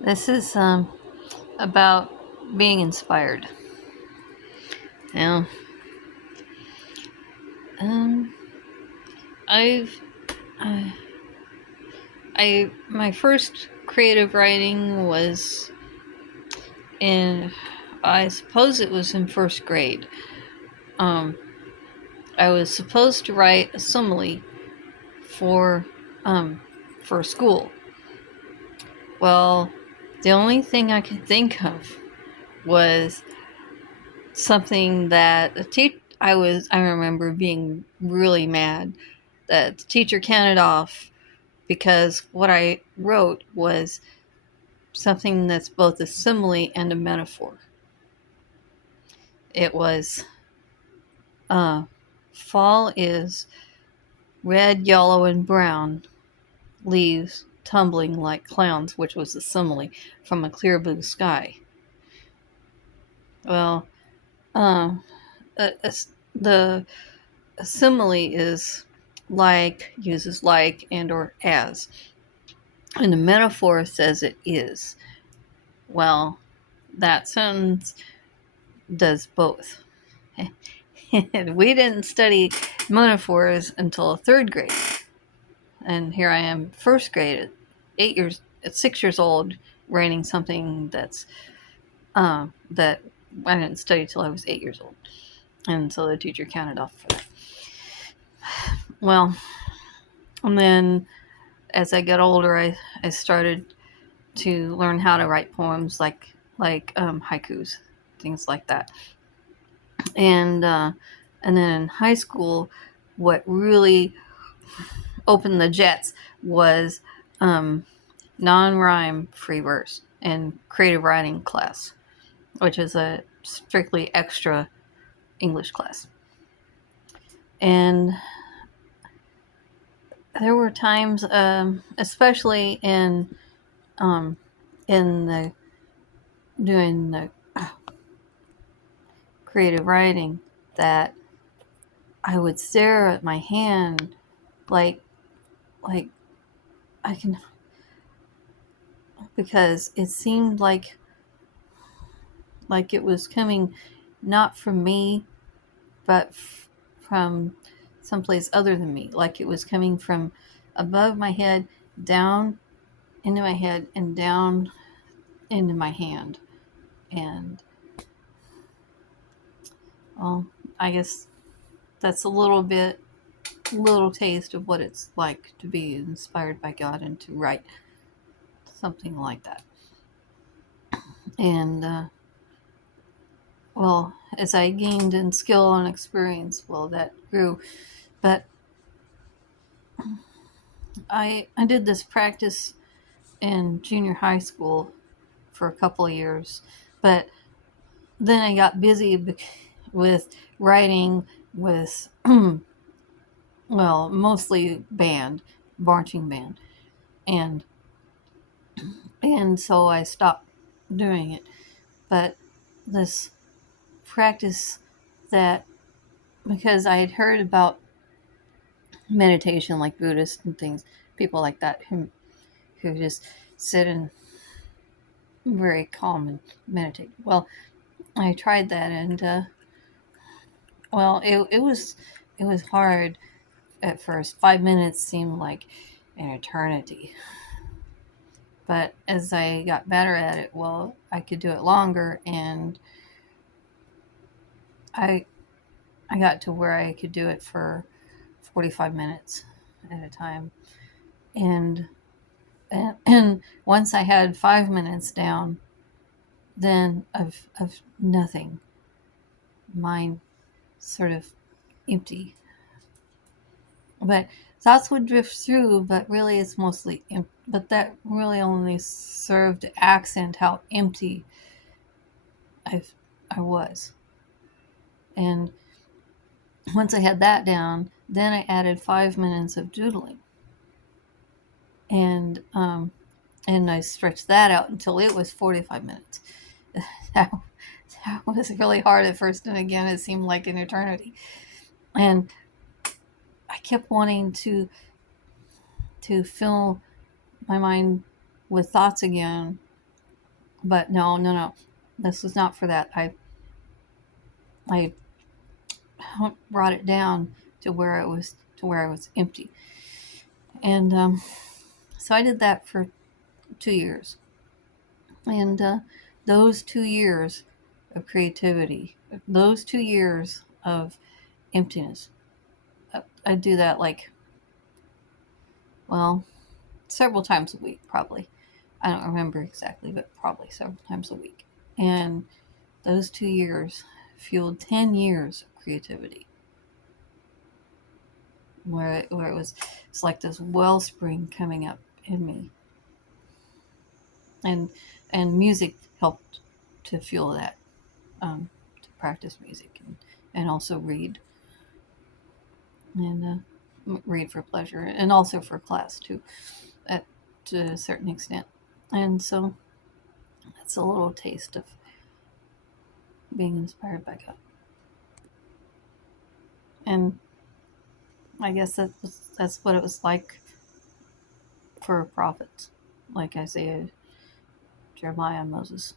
This is about being inspired. Now, um, I've uh, I my first creative writing was in, I suppose it was in first grade. Um, I was supposed to write a simile for um, for school. Well, the only thing I could think of was something that I remember being really mad that the teacher counted off because what I wrote was something that's both a simile and a metaphor. It was uh, fall is red, yellow, and brown leaves tumbling like clowns, which was a simile from a clear blue sky. Well, um, the simile is like, uses like and or as, and the metaphor says it is. Well, that sentence does both. And we didn't study metaphors until third grade, and here I am, first grade, at 6 years old, writing something that I didn't study till I was 8 years old, and so the teacher counted off for that. Well, and then as I got older, I started to learn how to write poems like haikus, things like that. And then in high school, what really opened the jets was um, non-rhyme free verse and creative writing class, which is a strictly extra English class. And there were times, especially um, in the doing the creative writing, that I would stare at my hand like like I can, because it seemed like it was coming not from me, but from someplace other than me. Like it was coming from above my head, down into my head, and down into my hand. And, well, I guess that's little taste of what it's like to be inspired by God and to write something like that. And, well, as I gained in skill and experience, well, that grew. But I did this practice in junior high school for a couple of years, but then I got busy with writing with well, mostly marching band, and so I stopped doing it. But this practice, that, because I had heard about meditation, like Buddhists and things, people like that who just sit and very calm and meditate. Well, I tried that, and well, it was hard at first. 5 minutes seemed like an eternity, but as I got better at it, well, I could do it longer, and I I got to where I could do it for 45 minutes at a time, and and once I had 5 minutes down, then of nothing, mind sort of empty. But thoughts would drift through, but really it's mostly but that really only served to accent how empty I I was. And once I had that down, then I added 5 minutes of doodling, and I stretched that out until it was 45 minutes. that, that was really hard at first, and again, it seemed like an eternity. And I kept wanting to fill my mind with thoughts again, But no, this was not for that. I brought it down to where it was empty, and so I did that for 2 years, and those 2 years of creativity, those 2 years of emptiness, I do that like, well, several times a week, probably. I don't remember exactly, but probably several times a week. And those 2 years fueled 10 years of creativity, where it's like this wellspring coming up in me. And music helped to fuel that, to practice music, and also read, and read for pleasure, and also for class too, at to a certain extent. And so that's a little taste of being inspired by God. And I guess that's what it was like for prophets like Isaiah, Jeremiah, and Moses.